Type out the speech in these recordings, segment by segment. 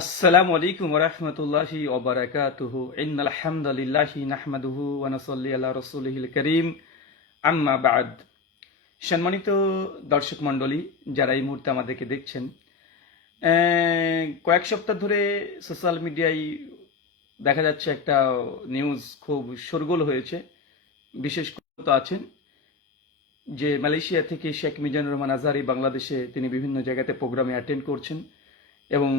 আসসালামু আলাইকুম রহমতুল্লাহি ওবরাকাতুহু ইন্নাল হামদুলিল্লাহি নাহমাদুহু ওয়া নাসাল্লি আলা রাসূলিহিল কারীম। আম্মা বাদ। সম্মানিত দর্শক মণ্ডলী, যারা এই মুহূর্তে আমাদেরকে দেখছেন কয়েক সপ্তাহ ধরে সোশ্যাল মিডিয়ায় দেখা যাচ্ছে একটা নিউজ খুব শোরগোল হয়েছে। বিশেষ করে আছেন যে মালয়েশিয়া থেকে শেখ মিজানুর রহমান আজহারি বাংলাদেশে তিনি বিভিন্ন জায়গাতে প্রোগ্রামে অ্যাটেন্ড করছেন এবং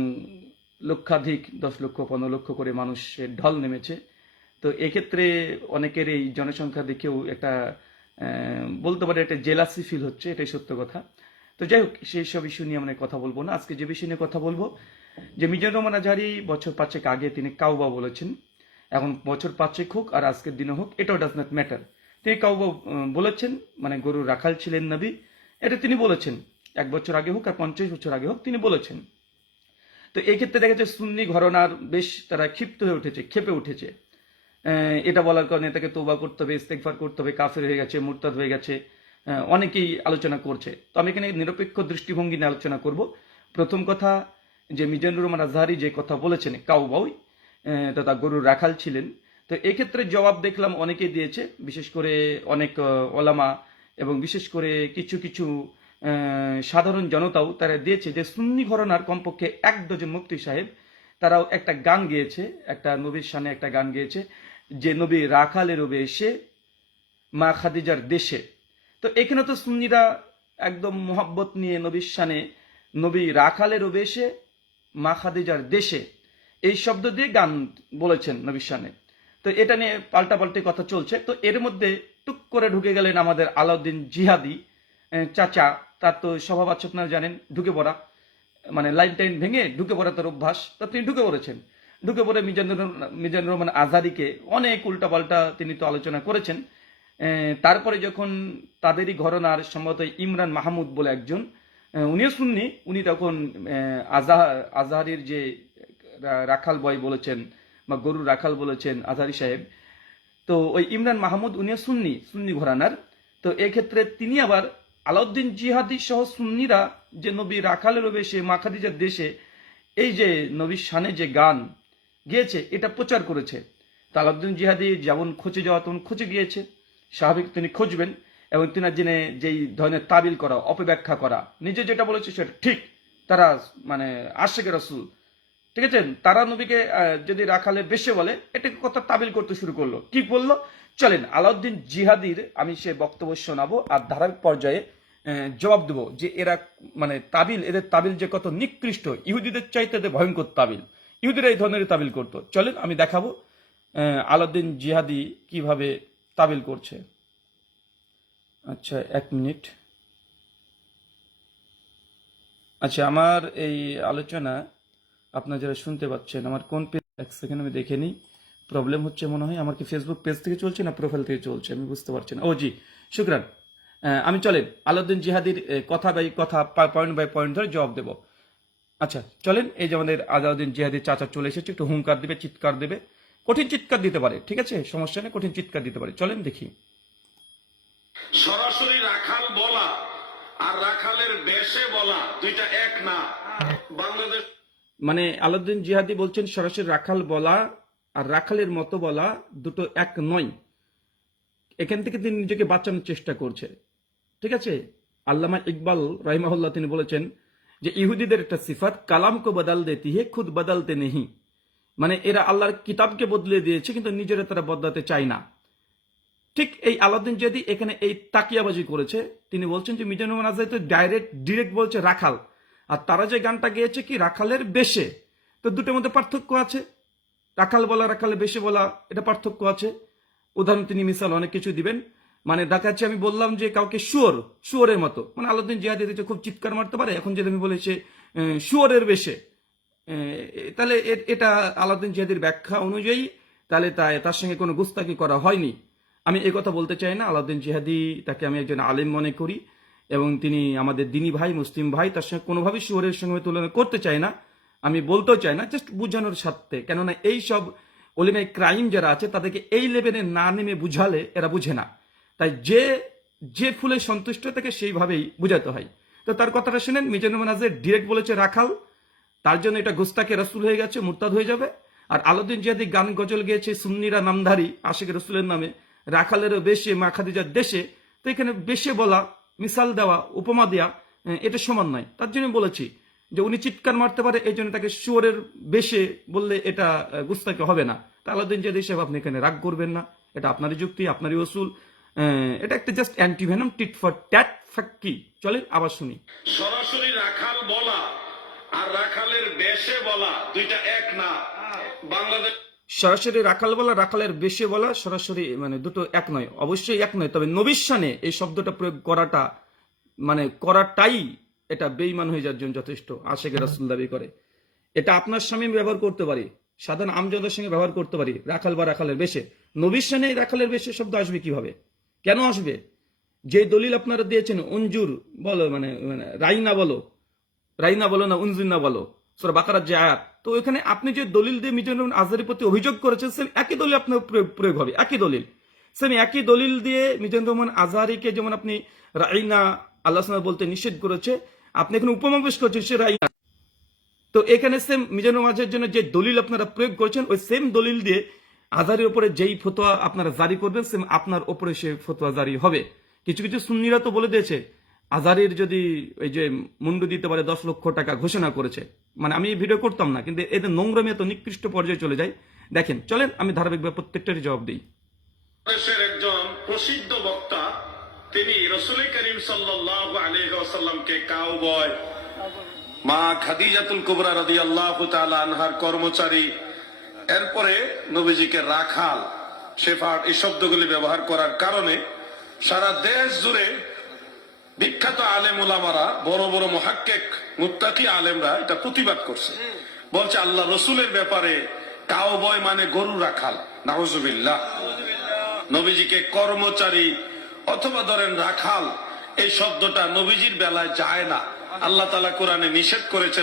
লক্ষাধিক, দশ লক্ষ, পনেরো লক্ষ করে মানুষের ঢল নেমেছে। তো এক্ষেত্রে অনেকের এই জনসংখ্যা দেখেও একটা বলতে পারে একটা জেলাসি ফিল হচ্ছে, এটাই সত্য কথা। তো যাই হোক, সেই সব ইস্যু নিয়ে আমরা কথা বলব না। আজকে যে বিষয় নিয়ে কথা বলব, যে মিজানুর রহমান আজহারি বছর পাঁচেক আগে তিনি কাউবা বলেছেন। এখন বছর পাঁচেক হোক আর আজকের দিনে হোক, এটাও ডাজ নট ম্যাটার তিনি কাউবা বলেছেন মানে গরু রাখাল ছিলেন নবী, এটা তিনি বলেছেন। এক বছর আগে হোক আর পঞ্চাশ বছর আগে হোক তিনি বলেছেন। তো এই ক্ষেত্রে দেখা যাচ্ছে সুন্নি ঘরনার বেশ তারা ক্ষিপ্ত হয়ে উঠেছে, ক্ষেপে উঠেছে। এটা বলার কারণে তাকে তোবা করতে হবে ইস্তেকফার করতে হবে, কাফের হয়ে গেছে, মুরতাদ হয়ে গেছে অনেকেই আলোচনা করছে। তো আমি এখানে নিরপেক্ষ দৃষ্টিভঙ্গি নিয়ে আলোচনা করব। প্রথম কথা, যে মিজানুর রহমান আজহারি যে কথা বলেছেন, কাউবাউই তথা গরুর রাখাল ছিলেন। তো এক্ষেত্রে জবাব দেখলাম অনেকেই দিয়েছে, বিশেষ করে অনেক ওলামা এবং বিশেষ করে কিছু কিছু সাধারণ জনতাও তারা দিয়েছে যে সুন্নি ঘরনার কমপক্ষে এক ডজন মুফতি সাহেব, তারাও একটা গান গেয়েছে, একটা নবীর সামনে একটা গান গেয়েছে, যে নবী রাখালে রবে এসে, মা খাদিজার দেশে। তো এখানে তো সুন্নিরা একদম মোহাব্বত নিয়ে নবীর সানে নবী রাখালে রবে এসে, মা খাদিজার দেশে। এই শব্দ দিয়ে গান বলেছেন নবীর সানে তো এটা নিয়ে পাল্টাপাল্টি কথা চলছে। তো এর মধ্যে টুক করে ঢুকে গেলেন আমাদের আলাউদ্দিন জিহাদি চাচা তার তো স্বভাব আছে আপনারা জানেন, ঢুকে পড়া। মানে লাইন টাইন ভেঙে ঢুকে পড়া তার অভ্যাস। তা তিনি ঢুকে পড়েছেন। ঢুকে পড়ে মিজানুর মিজানুর রহমান আজাদিকে অনেক উল্টাপাল্টা তিনি তো আলোচনা করেছেন। তারপরে যখন তাদেরই ঘরনার সম্ভবত ইমরান মাহমুদ বলে একজন উনিও শুননি উনি তখন আজাহ, আজহারির যে রাখাল বয় বলেছেন বা গরুর রাখাল বলেছেন আজহারি সাহেব, তো ওই ইমরান মাহমুদ উনিও সুন্নি সুন্নি ঘরানার। তো এক্ষেত্রে তিনি আবার আলাউদ্দিন জিহাদি সহ সুন্নিরা যে নবী রাখালের বেশে মাখাদিজার দেশে, এই যে নবীর শানে যে গান গিয়েছে, এটা প্রচার করেছে। তা আলাউদ্দিন জিহাদি যেমন খোঁজে যাওয়া তেমন খোঁজে গিয়েছে। স্বাভাবিক তিনি খুঁজবেন এবং তিনি জেনে যেই ধরনের তাবিল করা, অপব্যাখ্যা করা, নিজে যেটা বলেছে সেটা ঠিক। তারা মানে আশেখ রসুল ঠিক আছে? তারা নবীকে যদি রাখালে বেশে বলে এটাকে কথা তাবিল করতে শুরু করল। কি বলল? চলেন, আলাউদ্দিন জিহাদির আমি সে বক্তব্য শোনাবো আর ধারাবাহিক পর্যায়ে জবাব দেবো যে এরা মানে তাবিল, এদের তাবিল যে কত নিকৃষ্ট, ইহুদিদের চাইতে এদের ভয়ঙ্কর তাবিল। ইহুদিরা এই ধরনের তাবিল করতো। চলেন, আমি দেখাবো আলাউদ্দিন জিহাদি কীভাবে তাবিল করছে। আচ্ছা এক মিনিট। আচ্ছা আমার এই আলোচনা আপনারা যারা শুনতে পাচ্ছেন, আমার কোন পেজ এক সেকেন্ড আমি দেখে নিই। প্রবলেম হচ্ছে মনে হয় আমার কি ফেসবুক পেজ থেকে চলছে না প্রোফাইল থেকে চলছে, আমি বুঝতে পারছি না। ও জি, শুক্রান। আমি চলেন, আলাউদ্দিন জিহাদির কথা বাই কথা পয়েন্ট বাই পয়েন্ট ধরে জবাব দেব। আচ্ছা চলেন, এই যে আমাদের আলাউদ্দিন জিহাদির চাচা চলে এসেছে, একটু হুঙ্কার দেবে, চিৎকার দেবে। কঠিন চিৎকার দিতে পারে, ঠিক আছে? সমস্যা নেই, কঠিন চিৎকার দিতে পারে। চলেন দেখি। সরাসরি রাখাল বলা আর রাখালের বেশে বলা, দুইটা এক না। বাংলাদেশ মানে আলাউদ্দিন জিহাদি বলছেন, সরাসরি রাখাল বলা আর রাখালের মতো বলা দুটো এক নয়। এখান থেকে তিনি নিজেকে বাঁচানোর চেষ্টা করছে ঠিক আছে? আল্লামা ইকবাল রাহিমাহুল্লাহ তিনি বলেছেন যে, ইহুদিদের একটা সিফাত কালাম কো বদল দেতি হে, খুদ বদলতে নেহি। মানে এরা আল্লাহর কিতাবকে বদলে দিয়েছে, কিন্তু নিজেরা তারা বদলাতে চায় না। ঠিক এই আলাউদ্দিন জিহাদি এখানে এই তাকিয়াবাজি করেছে। তিনি বলছেন যে, মিজানুর তো ডাইরেক্ট ডিরেক্ট বলছে রাখাল। আর তারা যে গানটা গেয়েছে কি রাখালের বেশে? তো দুটোর মধ্যে পার্থক্য আছে। রাখাল বলা রাখালে বেশে বলা এটা পার্থক্য আছে। উদাহরণ তিনি মিসাল অনেক কিছু দিবেন। মানে দেখা যাচ্ছে আমি বললাম যে কাউকে শুয়োর শুয়োরের মতো। মানে আলাউদ্দিন জিহাদি যে খুব চিৎকার মারতে পারে এখন যদি আমি বলেছি আহ, শুয়োরের বেশে। তাহলে এটা আলাউদ্দিন জিহাদির ব্যাখ্যা অনুযায়ী তাহলে তাই তার সঙ্গে কোনো গুস্তাকি করা হয়নি। আমি কথা বলতে চাই না আলাউদ্দিন জিহাদি তাকে আমি একজন আলেম মনে করি। এবং তিনি আমাদের দিনী ভাই, মুসলিম ভাই, তার সঙ্গে কোনোভাবেই শুয়োরের সঙ্গে তুলনা করতে চাই না। আমি বলতেও চাই না জাস্ট বোঝানোর স্বার্থে। কেননা এই সব অলিমাই ক্রাইম যারা আছে, তাদেরকে এই লেভেলে না নেমে বুঝালে এরা বুঝে না। তাই যে যে ফুলে সন্তুষ্ট, তাকে সেইভাবেই বুঝাতে হয়। তো তার কথাটা শুনেন, মিজানুর নাজের ডিরেক্ট বলেছে রাখাল, তার জন্য এটা গোস্তাকে রসুল হয়ে গেছে, মুরতাদ হয়ে যাবে। আর আলাউদ্দিন জিয়াদি গান গজল গেয়েছে, সুন্নিরা নামধারী আশেখ রসুলের নামে। রাখালেরও বেশে, মা খাদিজার দেশে। তো এখানে বেশে বলা মিসাল দেওয়া, উপমা দেওয়া এটা সমান নয়। তার জন্য বলেছি যে উনি চিৎকার মারতে পারে, এই জন্য তাকে শুয়োরের বেশে বললে এটা গুস্তাকে হবে না। তা আলাউদ্দিন জিয়াদি হিসেবে আপনি এখানে রাগ করবেন না। এটা আপনারই যুক্তি, আপনারই ওসুল এটা একটা just antivenom tit for tat ফাক্কি। চলে আবার শুনি। সরাসরি রাখাল বলা আর রাখালের বেশে বলা, দুইটা এক না। বাংলাদেশ সরাসরি রাখাল বলা রাখালের বেশি বলা সরাসরি মানে দুটো এক নয়। অবশ্যই এক নয় তবে নবিশ্বানে এই শব্দটা প্রয়োগ করাটা মানে করাটাই এটা বেইমান হয়ে যাওয়ার জন্য যথেষ্ট আশেখ রাসুল দাবি করে। এটা আপনার স্বামী ব্যবহার করতে পারি সাধারণ আমজনতার সঙ্গে ব্যবহার করতে পারি রাখাল বা রাখালের বেশে। নবিশ্বানে এই রাখালের বেশে শব্দ আসবে কীভাবে? কেন আসবে? যে দলিল আপনারা দিয়েছেন অঞ্জুর বলো মানে মানে রাইনা বলো রাইনা বলো না উনজুন্না বলো সুরা বাকারার যে আয়াত তো এখানে আপনি যে দলিল দিয়ে মিজানুর আজহারের প্রতি অভিযোগ করেছেন, সেম একই দলিল আপনার প্রয়োগ হবে, একই দলিল। সেম একই দলিল দিয়ে মিজানুর রহমান আজহারিকে যেমন আপনি রাইনা আল্লাহ বলতে নিষেধ করেছে, আপনি এখানে উপমা পেশ করছেন সে রাইনা। তো এখানে সেম মিজানুর মাঝের জন্য যে দলিল আপনারা প্রয়োগ করেছেন, ওই সেম দলিল দিয়ে আজহারের উপরে যেই ফতোয়া আপনারা জারি করবেন, সেম আপনার উপরে সে ফতোয়া জারি হবে। কিছু কিছু সুন্নিরা তো বলে দিয়েছে আজারের যদি ওই যে মুন্ডু দিতে পারে দশ লক্ষ টাকা ঘোষণা করেছে মানে আমি ভিডিও করতাম না, কিন্তু এদের নোংরামি এত নিকৃষ্ট পর্যায়ে চলে যায়। দেখেন, চলেন, আমি ধারাবাহিকভাবে প্রত্যেকটারই জবাব দিই। দেশের একজন প্রসিদ্ধ বক্তা, তিনি রসুল করিম সাল্লাহ আলহামকে কাউবয় মা খাদিজাতুল কুবরা রাদি আল্লাহ আনহার কর্মচারী, এরপরে নবীজিকে রাখাল, শেফার্ড, এই শব্দগুলি ব্যবহার করার কারণে সারা দেশ জুড়ে বিখ্যাত আলেম উলামারা বড় বড় মহাক্কেক মুত্তাকি আলেমরা এটা প্রতিবাদ করছে। বলছে আল্লাহ রসুলের ব্যাপারে কাউবয় মানে গরু রাখাল নাহজুবিল্লাহ নবীজিকে কর্মচারী অথবা ধরেন রাখাল এই শব্দটা নবীজির বেলায় যায় না। আল্লাহ তালা কোরআনে নিষেধ করেছে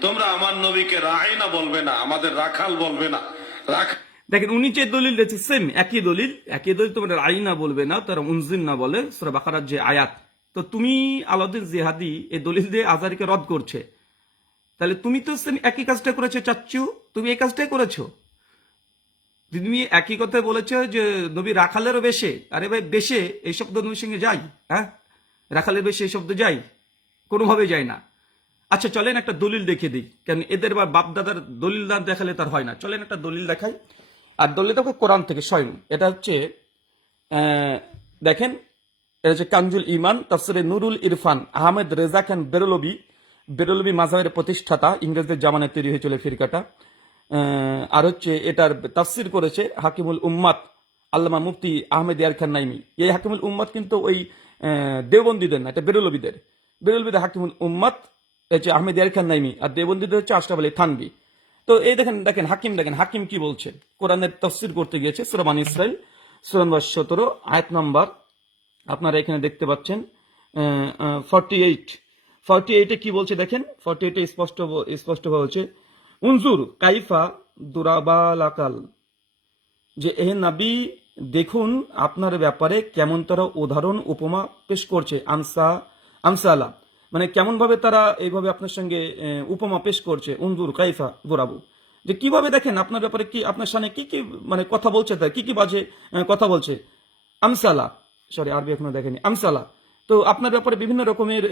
তোমরা আমার নবীকে রাঈনা বলবে না আমাদের রাখাল বলবে না। রাখ দেখেন উনি যে দলিল দিয়েছে সেম একই দলিল একই দলিল তোমার আইনা বলবে না, তারা উনজিন না বলে সুরা বাকারার যে আয়াত। তো তুমি আলাউদ্দিন জিহাদি এই দলিল দিয়ে আজারিকে রদ করছে। তাহলে তুমি তো সেম একই কাজটা করেছ চাচ্ছু তুমি এই কাজটাই করেছ। তুমি একই কথা বলেছ যে নবী রাখালেরও বেশে। আরে ভাই, বেশে এই শব্দ নবীর সঙ্গে যাই হ্যাঁ? রাখালের বেশে এই শব্দ যাই কোনোভাবে যায় না। আচ্ছা চলেন একটা দলিল দেখিয়ে দিই। কেন এদের বা বাপ দাদার দলিল না দেখালে তার হয় না। চলেন একটা দলিল দেখাই। আর দলিলটা কোরআন থেকে স্বয়ং এটা হচ্ছে দেখেন এটা হচ্ছে কাঞ্জুল ইমান তাফসিরে নুরুল ইরফান আহমেদ রেজা খান বেরলবি বেরলবি মাজাবের প্রতিষ্ঠাতা ইংরেজদের জামানায় তৈরি হয়েছিল ফিরকাটা। আর হচ্ছে এটার তাফসির করেছে হাকিমুল উম্মাদ আল্লামা মুফতি আহমেদ ইয়ার খান নাইমি। এই হাকিমুল উম্মাদ কিন্তু ওই আহ, দেওবন্দীদের না এটা বেরলবিদের। বেরলবিদের হাকিমুল উম্মাদ হচ্ছে আহমেদ ইয়ার খান নাইমি আর দেওবন্দীদের হচ্ছে আশরাফ আলী থানবি তো এই দেখেন দেখেন, হাকিম দেখেন, হাকিম কি বলছে? কোরআনের তফসির করতে গিয়েছে সুরমান ইসরাইল সুরান সতেরো, আয়াত নম্বর। আপনারা এখানে দেখতে পাচ্ছেন ফর্টি এইট ফর্টি এইটে কি বলছে দেখেন? ফর্টি এইটে স্পষ্ট স্পষ্ট হচ্ছে উনজুর, কাইফা দুরাবালাকাল। যে এ নাবি, দেখুন আপনার ব্যাপারে কেমন তারা উদাহরণ, উপমা পেশ করছে। আমসা আমসালা মানে কেমন ভাবে তারা এইভাবে আপনার সঙ্গে উপমা পেশ করছে? উন্দুর কাইফা গোরাবু যে কীভাবে দেখেন, আপনার ব্যাপারে কি, আপনার সামনে কি কি মানে কথা বলছে তার? কি কি বাজে কথা বলছে? আমসালা, সরি, আরবি এখনও দেখেনি, আমসালা। তো আপনার ব্যাপারে বিভিন্ন রকমের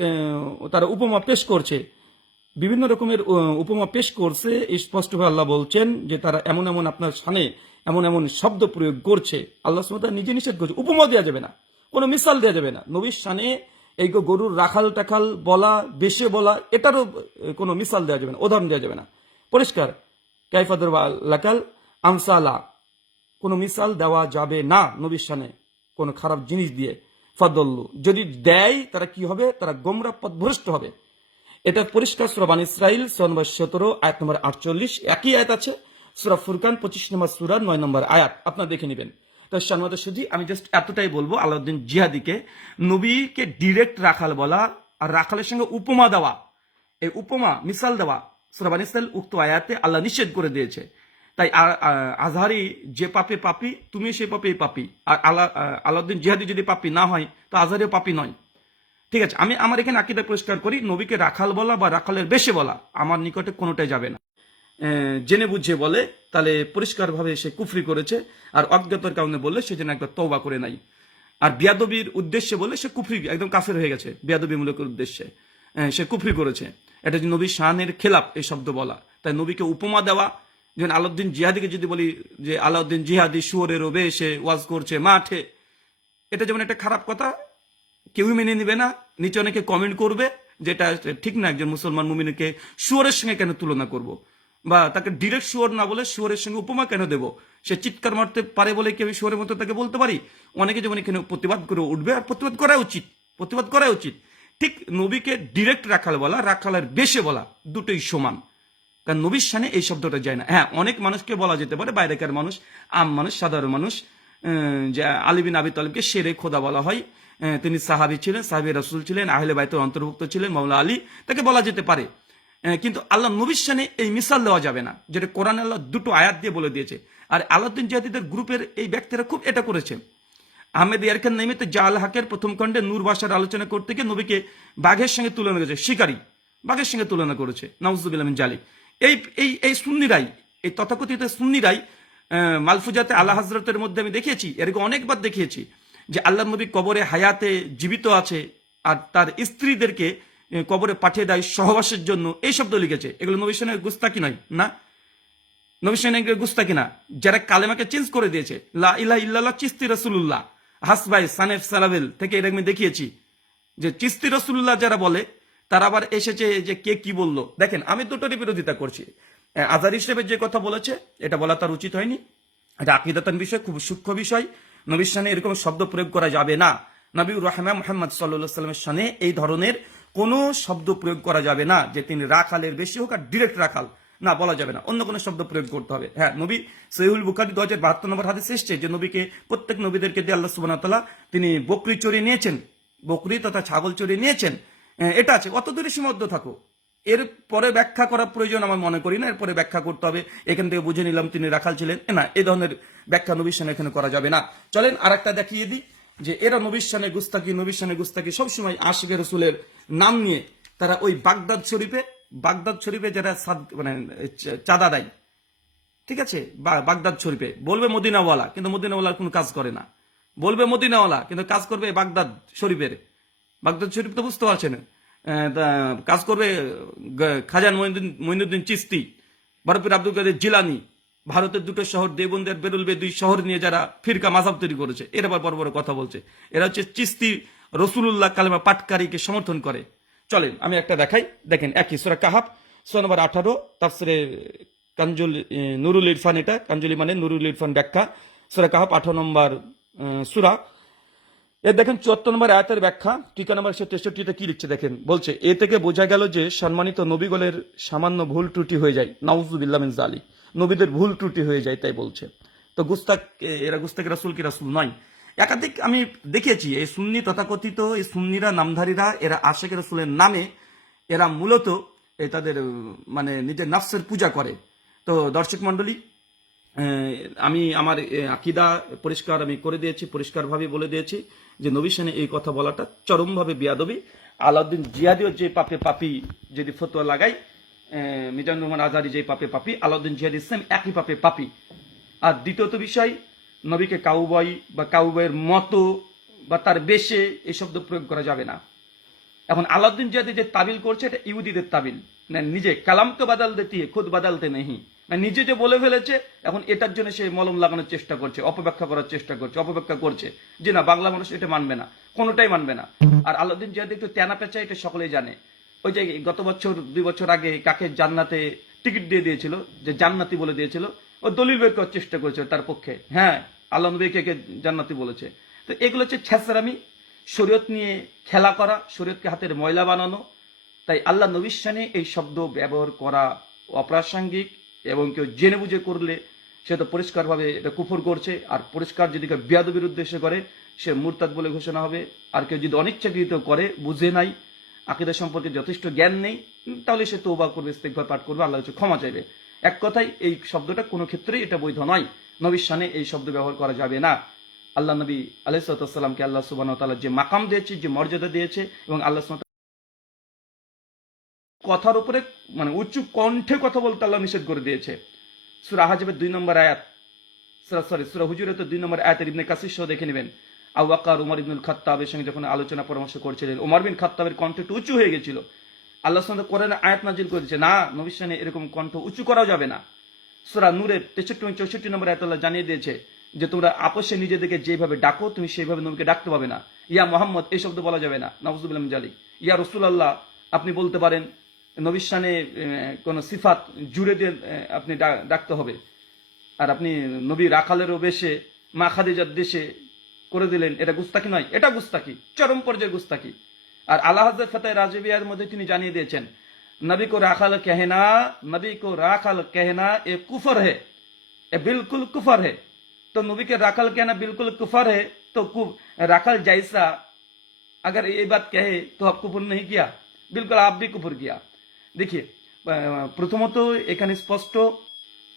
তারা উপমা পেশ করছে। বিভিন্ন রকমের উপমা পেশ করছে। স্পষ্টভাবে আল্লাহ বলছেন যে তারা এমন এমন আপনার সামনে এমন এমন শব্দ প্রয়োগ করছে। আল্লাহ সুমতা নিজে নিষেধ করছে। উপমা দেওয়া যাবে না। কোনো মিসাল দেওয়া যাবে না। নবীর সানে এই গরুর রাখাল টাখাল বলা, বেশে বলা, এটারও কোনো মিসাল দেওয়া যাবে না, উদাহরণ দেওয়া যাবে না। পরিষ্কার। কাইফাদুর লাকাল আমসালা। কোনো মিসাল দেওয়া যাবে না নবীর সানে, কোনো খারাপ জিনিস দিয়ে। ফদল্লু। যদি দেয়, তারা কি হবে? তারা গোমরা পথভ্রষ্ট হবে। এটা পরিষ্কার সুরাবান ইসরাইল সোনবার সতেরো, আয়াত নম্বর আটচল্লিশ, একই আয়াত আছে। সুরা ফুরকান, পঁচিশ নম্বর সুরার নয় নম্বর আয়াত। আপনারা দেখে নেবেন। তো সম্মত শুধু আমি জাস্ট এতটাই বলব, আলাউদ্দিন জিহাদিকে, নবীকে ডিরেক্ট রাখাল বলা আর রাখালের সঙ্গে উপমা দেওয়া। এই উপমা, মিসাল দেওয়া সুরাবান ইসরাইল উক্ত আয়াতে আল্লাহ নিষেধ করে দিয়েছে। তাই আজহারি, যে পাপে পাপি তুমি সে পাপে পাপি। আর আলা, আ- আলাউদ্দিন জিহাদি যদি পাপি না হয়, তো আজহারিও পাপি নয়। ঠিক আছে, আমি আমার এখানে আকিদা পরিষ্কার করি, নবীকে রাখাল বলা বা রাখালের বেশি বলা, আমার নিকটে কোনোটাই যাবে না। জেনে বুঝে বলে, তাহলে পরিষ্কারভাবে সে কুফরি করেছে, আর অজ্ঞতার কারণে বললে সে যেন একবার তওবা করে নাই আর বিয়াদবির উদ্দেশ্যে বলে সে কুফরি, একদম কাফের হয়ে গেছে বিয়াদবিমূলক উদ্দেশ্যে। সে কুফরি করেছে। এটা যে নবী শাহানের খেলাপ, এই শব্দ বলা। তাই নবীকে উপমা দেওয়া, যেমন আলাউদ্দিন জিহাদিকে যদি বলি যে, আলাউদ্দিন জিহাদি শুয়োরের রোবে এসে ওয়াজ করছে মাঠে, এটা যেমন একটা খারাপ কথা, কেউই মেনে নিবে না, নিচে অনেকে কমেন্ট করবে, যেটা ঠিক না, একজন মুসলমান মুমিনকে শুয়োরের সঙ্গে কেন তুলনা করব? বা তাকে ডিরেক্ট শুয়োর না বলে শুয়োরের সঙ্গে উপমা কেন দেব? সে চিৎকার মারতে পারে বলে কি আমি শুয়োরের মতো তাকে বলতে পারি? অনেকে যেমন এখানে প্রতিবাদ করে উঠবে আর প্রতিবাদ করা উচিত, প্রতিবাদ করা উচিত। ঠিক নবীকে ডিরেক্ট রাখাল বলা, রাখালের বেশে বলা, দুটোই সমান। কারণ নবীর সানে এই শব্দটা যায় না। হ্যাঁ অনেক মানুষকে বলা যেতে পারে, বাইরেকার মানুষ, আম মানুষ, সাধারণ মানুষ যে আলিবিন আবি তালিবকে শেরে খোদা বলা হয়। তিনি সাহাবি ছিলেন, সাহাবি রসুল ছিলেন, আহলে বাইতের অন্তর্ভুক্ত ছিলেন, মাওলা আলী, তাকে বলা যেতে পারে। কিন্তু আল্লাহ নবীর সানে এই মিসাল দেওয়া যাবে না, যেটা কোরআন আল্লাহ দুটো আয়াত দিয়ে বলে দিয়েছে। আর আলাউদ্দিন জাহিদের গ্রুপের এই ব্যক্তিরা খুব এটা করেছে। আহমেদ ইয়ারখান নিয়মিত জাল হাকের প্রথম খণ্ডে নূর ভাষার আলোচনা করতে গিয়ে নবীকে বাঘের সঙ্গে তুলনা করেছে, শিকারী, বাঘের সঙ্গে তুলনা করেছে নওয়াজুবিল্লাহ জালি এই এই এই সুন্নিরাই, এই তথাকথিত সুন্নিরাই মালফুজাতে আল্লাহ হাজরতের মধ্যে আমি দেখিয়েছি, এরকম অনেকবার দেখিয়েছি যে আল্লাহ নবী কবরে হায়াতে জীবিত আছে, আর তার স্ত্রীদেরকে কবরে পাঠিয়ে দেয় সহবাসের জন্য। এই শব্দ লিখেছে। এগুলো নবী সেনের গুস্তাকি নয়, না? নবী সেনের গুস্তাকি না। যারা কালেমাকে চেঞ্জ করে দিয়েছে, লা ইলাহা ইল্লাল্লাহ চিস্তি রসুল্লাহ হাসবাই সানেফ সালাবেল থেকে এটা আমি দেখিয়েছি, যে চিস্তি রসুল্লাহ যারা বলে, তারা আবার এসেছে যে কে কি বলল। দেখেন, আমি দুটোরই বিরোধিতা করছি। আজার হিসেবে যে কথা বলেছে, এটা বলা তার উচিত হয়নি। এটা আকিদাতান বিষয়, খুব সূক্ষ্ম বিষয়। নবীর সানে এরকম শব্দ প্রয়োগ করা যাবে না। নবীর রহমা মোহাম্মদ সাল্লাহ সাল্লামের সানে এই ধরনের কোনো শব্দ প্রয়োগ করা যাবে না যে তিনি রাখালের বেশি হোক আর ডিরেক্ট রাখাল। না, বলা যাবে না। অন্য কোনো শব্দ প্রয়োগ করতে হবে। হ্যাঁ নবী সহিউল বুখারি দু হাজার বাহাত্তর নম্বর হাতে এসছে যে নবীকে, প্রত্যেক নবীদেরকে দিয়ে আল্লাহ সুবাহ তাল্লাহ তিনি বকরি চড়িয়ে নিয়েছেন। বকরি তথা ছাগল চড়িয়ে নিয়েছেন। এটা আছে। অত দূরে সীমাবদ্ধ থাকো। এর পরে ব্যাখ্যা করার প্রয়োজন আমার মনে করি না। এরপরে ব্যাখ্যা করতে হবে। এখান থেকে বুঝে নিলাম তিনি রাখাল ছিলেন। না, এ ধরনের ব্যাখ্যা নবীর সামনে এখানে করা যাবে না। চলেন আর একটা দেখিয়ে দিই। যে এরা নবীর সামনে গুস্তাকি, নবীর গুস্তাকি, সবসময় আশিক রসুলের নাম নিয়ে তারা ওই বাগদাদ শরীফে বাগদাদ শরীফে যারা মানে চাঁদা দেয়। ঠিক আছে? বাগদাদ শরীফে। বলবে মদিনাওয়ালা, কিন্তু মদিনাওয়ালার কোনো কাজ করে না। বলবে মদিনাওয়ালা, কিন্তু কাজ করবে বাগদাদ শরীফের। বাগদাদ শরীফ তো বুঝতে পারছেন কাজ করবে খাজান মঈনুদ্দিন চিস্তি, বরফির আব্দুল কাদের জিলানি। ভারতের দুটো শহর দেবন্দের বেরুলবে দুই শহর নিয়ে যারা ফিরকা মাঝাব তৈরি করেছে, এরা আবার বড় বড় কথা বলছে। এরা হচ্ছে চিস্তি রসুলুল্লাহ কালেমা পাটকারীকে সমর্থন করে। চলেন, আমি একটা দেখাই। দেখেন, একই সুরা কাহাব সুরা নম্বর আঠারো, তাফসিরে কাঞ্জুল নুরুল ইরফান এটা। কাঞ্জুলি মানে নুরুল ইরফান ব্যাখ্যা। সুরা কাহাব আঠারো নম্বর সুরা। এর দেখেন, চুয়াত্তর নম্বর আয়াতের ব্যাখ্যা। টিকা নম্বর একশো তেষট্টিতে কি লিখছে দেখেন? বলছে, এ থেকে বোঝা গেল যে সম্মানিত নবীগলের সামান্য ভুল ত্রুটি হয়ে যায়। নাউজুবিল্লাহ মিন জালি নবীদের ভুল ত্রুটি হয়ে যায় তাই বলছে। তো গুস্তাক এরা গুস্তাক রাসুল কি রাসুল? নয় একাধিক আমি দেখেছি এই সুন্নি তথাকথিত এই সুন্নিরা নামধারীরা এরা আশেখ রসুলের নামে এরা মূলত তাদের মানে নিজের নফসের পূজা করে। তো দর্শক মন্ডলী আহ, আমি আমার আকিদা পরিষ্কার আমি করে দিয়েছি পরিষ্কারভাবে বলে দিয়েছি যে নবী সেনে এই কথা বলাটা চরমভাবে বিয়াদবি। আলাউদ্দিন জিয়াদিও যে পাপে পাপি যদি ফতোয়া আহ, মিজানুর রহমান আজারি যে পাপে পাপি, আলাউদ্দিন জিয়াদ ইসলাম একই পাপে পাপি। আর দ্বিতীয়ত বিষয়, নবীকে কাউবয় বা কাউবয়ের মতো বা তার বেশে এই শব্দ প্রয়োগ করা যাবে না। এখন আলাউদ্দিন জিয়াদি যে তাবিল করছে, এটা ইহুদিদের তাবিল। না, নিজে কালামকে বাদাল দিতে খুদ বাদালতে নেই মানে নিজে যে বলে ফেলেছে, এখন এটার জন্য সে মলম লাগানোর চেষ্টা করছে, অপব্যাখ্যা করার চেষ্টা করছে, অপব্যাখ্যা করছে। যে না, বাংলা মানুষ এটা মানবে না, কোনোটাই মানবে না। আর আলাউদ্দিন জিয়াদি একটু তেনা পেঁচা এটা সকলেই জানে। ওই যে গত বছর, দুই বছর আগে কাকে জান্নাতে টিকিট দিয়ে দিয়েছিল, যে জান্নাতি বলে দিয়েছিল, ও দলিল বের করার চেষ্টা করেছে তার পক্ষে। হ্যাঁ আল্লাহ নবী কে জান্নাতি বলেছে। তো এগুলো হচ্ছে ছ্যাঁচড়ামি শরীয়ত নিয়ে খেলা করা, শরীয়তকে হাতের ময়লা বানানো। তাই আল্লাহ নবীর সানে এই শব্দ ব্যবহার করা অপ্রাসঙ্গিক এবং কেউ জেনে বুঝে করলে সে তো পরিষ্কারভাবে এটা কুফর করছে। আর পরিষ্কার যদি কেউ বিয়াদবির উদ্দেশ্যে করে, সে মুরতাদ বলে ঘোষণা হবে। আর কেউ যদি অনিচ্ছাকৃত করে, বুঝে নাই আকিদা সম্পর্কে যথেষ্ট জ্ঞান নেই তাহলে সে তৌবা করবে ইস্তেকবার পাঠ করবে, আল্লাহ ক্ষমা চাইবে। এক কথায়, এই শব্দটা কোনো ক্ষেত্রেই এটা বৈধ নয়। নবীর সানে এই শব্দ ব্যবহার করা যাবে না। আল্লাহ নবী আলাইসালামকে আল্লাহ সুবাহ তাআলা যে মাকাম দিয়েছে, যে মর্যাদা দিয়েছে, এবং আল্লাহ কথার উপরে মানে উঁচু কণ্ঠে কথা বলতে আল্লাহ নিষেধ করে দিয়েছে। সুরা দুই নম্বর আয়াত, সুরা, সরি হুজুরের দুই নম্বর আয়াতের ইবনে কাসির সহ দেখে নেবেন। আবু বকর উমর ইবনুল খাত্তাবের সঙ্গে যখন আলোচনা পরামর্শ করছিলেন, উমর বিন খাত্তাবের কণ্ঠ একটু উঁচু হয়ে গেছিল। আল্লাহ সুবহানাহু কোরআন আয়াত নাজিল করেছে, না নবীর সামনে এরকম কণ্ঠ উঁচু করাও যাবে না। সুরা নূরের তেষট্টি চৌষট্টি নম্বর আয়াত আল্লাহ জানিয়ে দিয়েছে যে, তোমরা আপসে নিজেদেরকে যেভাবে ডাকো, তুমি সেইভাবে নবীকে ডাকতে পাবে না। ইয়া মোহাম্মদ, এই শব্দ বলা যাবে না। নওয়াজুবিল্লাহ জালি ইয়া রসুল আল্লাহ আপনি বলতে পারেন নবীর সানে কোন সিফাত জুড়ে দিয়ে আপনি ডাকতে হবে। আর আপনি নবী রাখালেরও বেশে, মা খাদিজার দেশে করে দিলেন এটা গুস্তাকি নয় এটা গুস্তাকি চরম পর্যায়ের গুস্তাকি আর আল্লাহ হাজর ফতাহ রাজবিয়ার মধ্যে তিনি জানিয়ে দিয়েছেন নবী को राखाल कहना नबी को राखाल कहना ये कुफर है ये बिल्कुल कुफर है तो नबी के राखाल कहना बिल्कुल कुफर है तो कु- राखाल जैसा अगर ये बात कहे तो आप कुफर नहीं किया बिल्कुल आप भी कुफर किया देखिए আহ, প্রথমত এখানে স্পষ্ট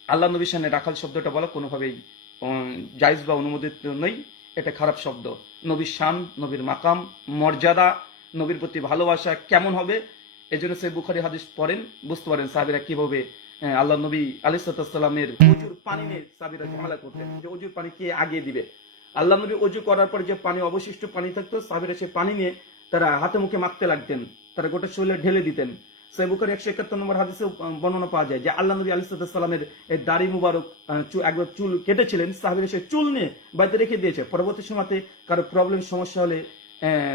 আল্লাহ নবীর সামনে রাখাল শব্দটা বলা কোনোভাবেই উম, জায়েজ বা অনুমোদিত নেই এটা খারাপ শব্দ। নবীর শান, নবীর মাকাম, মর্যাদা, নবীর প্রতি ভালোবাসা কেমন হবে? এই জন্য সে বুখারি হাদিস পড়েন, বুঝতে পারেন সাহাবিরা কীভাবে আল্লাহ নবী আলিসাল্লামের অজুর পানি নিয়ে সাহাবিরা ঝামেলা করতেন। যে অজুর পানি কে আগিয়ে দিবে? আল্লাহ নবী অজু করার পর যে পানি অবশিষ্ট পানি থাকতো, সাহাবিরা সেই পানি নিয়ে তারা হাতে মুখে মাখতে লাগতেন, তারা গোটা শরীরে ঢেলে দিতেন। সৈবুখারি একশো একাত্তর নম্বর হাদিসে বর্ণনা পাওয়া যায় যে আল্লাহ নবী আলিসাল্লামের দাড়ি মুবারক একবার চুল কেটেছিলেন, সাহাবিরা সেই চুল নিয়ে বাড়িতে রেখে দিয়েছে। পরবর্তী সময়তে কারও প্রবলেম সমস্যা হলে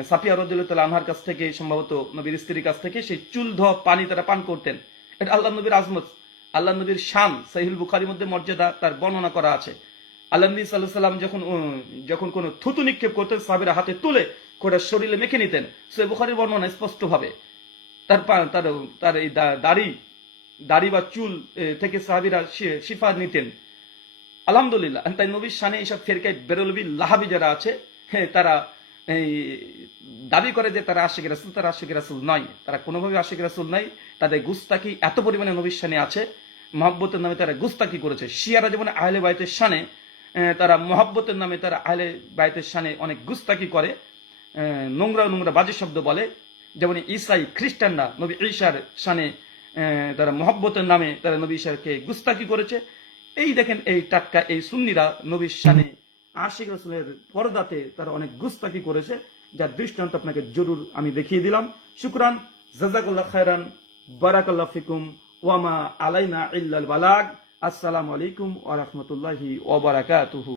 সাফিয়া রদুল্লাহ আনহার কাছ থেকে, সম্ভবত নবীর স্ত্রীর কাছ থেকে সেই চুল ধোয়া পানি তারা পান করতেন। এটা আল্লাহ নবীর আজমত। আল্লাহ নবীর শান সাহিল বুখারির মধ্যে মর্যাদা তার বর্ণনা করা আছে। আল্লাহ নবী সাল্লাহ সাল্লাম যখন যখন কোনো থুতু নিক্ষেপ করতেন, সাহাবিরা হাতে তুলে কোটা শরীরে মেখে নিতেন। সে বুখারির বর্ণনা স্পষ্টভাবে। তার তার তার এই দাড়ি দাড়ি বা চুল থেকে সাহাবিরা শিফা নিতেন। আলহামদুলিল্লাহ, তাই নবীর সানে এইসব ফেরকায় বেরলবি লাহাবি যারা আছে তারা, এই, দাবি করে যে তারা আশেখ রাসুল, তারা আশেখ রাসুল নয়। তারা কোনোভাবে আশেখ রাসুল নাই। তাদের গুস্তাকি এত পরিমাণে নবীর সানে আছে, মহব্বতের নামে তারা গুস্তাকি করেছে। শিয়ারা যেমন আহলে বাইতের সানে তারা মহব্বতের নামে তারা আহলে বাইতের সানে অনেক গুস্তাকি করে নোংরা নোংরা বাজে শব্দ বলে। যেমন ইসাই খ্রিস্টানরা নবী ঈশার সানে তারা মহব্বতের নামে তারা নবী ঈশাকে গুস্তাকি করেছে। এই দেখেন, এই টাটকা, এই সুন্নিরা নবীর সানে আশিক রসুলের পর্দাতে তারা অনেক গুস্তাকি করেছে, যার দৃষ্টান্ত আপনাকে জরুর আমি দেখিয়ে দিলাম। শুক্রান, জাজাকুল্লাহ খায়রান, বারাকাল্লাহ ফিকুম ওয়ামা আলাইনা ইল্লাল বালাগ। আসসালামু আলাইকুম ওয়া রাহমাতুল্লাহি ওয়া বারাকাতুহু।